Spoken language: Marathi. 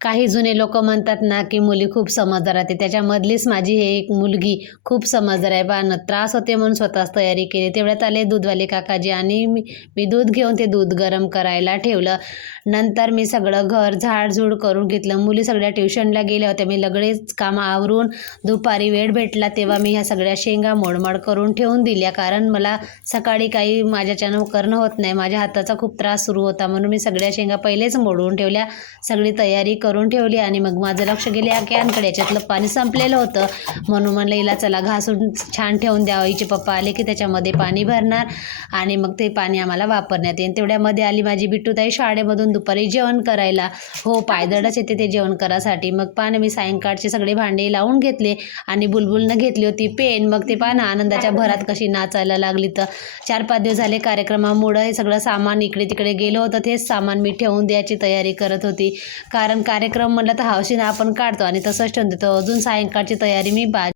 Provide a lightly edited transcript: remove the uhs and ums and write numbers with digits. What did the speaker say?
काही जुने लोक म्हणतात ना की मुली खूप समजदार राहते, त्याच्यामधलीच माझी हे एक मुलगी खूप समजदार आहे बा. त्रास होते म्हणून स्वतःच तयारी केली. तेवढ्यात आले दूधवाले काकाजी आणि मी दूध घेऊन ते दूध गरम करायला ठेवलं. नंतर मी सगळं घर झाडझूड करून घेतलं. मुली सगळ्या ट्युशनला गेल्या होत्या. मी लगेच कामं आवरून दुपारी वेळ भेटला तेव्हा मी ह्या सगळ्या शेंगा मोडमाड करून ठेवून दिल्या, कारण मला सकाळी काही माझ्याच्यानं करणं होत नाही. माझ्या हाताचा खूप त्रास सुरू होता म्हणून मी सगळ्या शेंगा पहिलेच मोडून ठेवल्या. सगळी तयारी करून ठेवली आणि मग माझं लक्ष गेले या कॅनकडे. याच्यातलं पाणी संपलेलं होतं म्हणून म्हणलं हिला चला घासून छान ठेवून द्यावं. हिचे पप्पा आले की त्याच्यामध्ये पाणी भरणार आणि मग ते पाणी आम्हाला वापरण्यात येईल. तेवढ्यामध्ये आली माझी बिट्टूताई शाळेमधून दुपारी जेवण करायला. हो, पायदळच येते ते जेवण करायसाठी. मग पानं मी सायंकाळचे सगळे भांडे लावून घेतले आणि बुलबुलनं घेतली होती पेन. मग ते पानं आनंदाच्या भरात कशी नाचायला लागली. तर 4-5 दिवस झाले कार्यक्रमामुळं हे सगळं सामान इकडे तिकडे गेलं होतं. तेच सामान मी ठेवून द्यायची तयारी करत होती, कारण कार्यक्रम म्हटलं तर हौशीनं आपण काढतो आणि तसंच ठेवून देतो. अजून सायंकाळची तयारी मी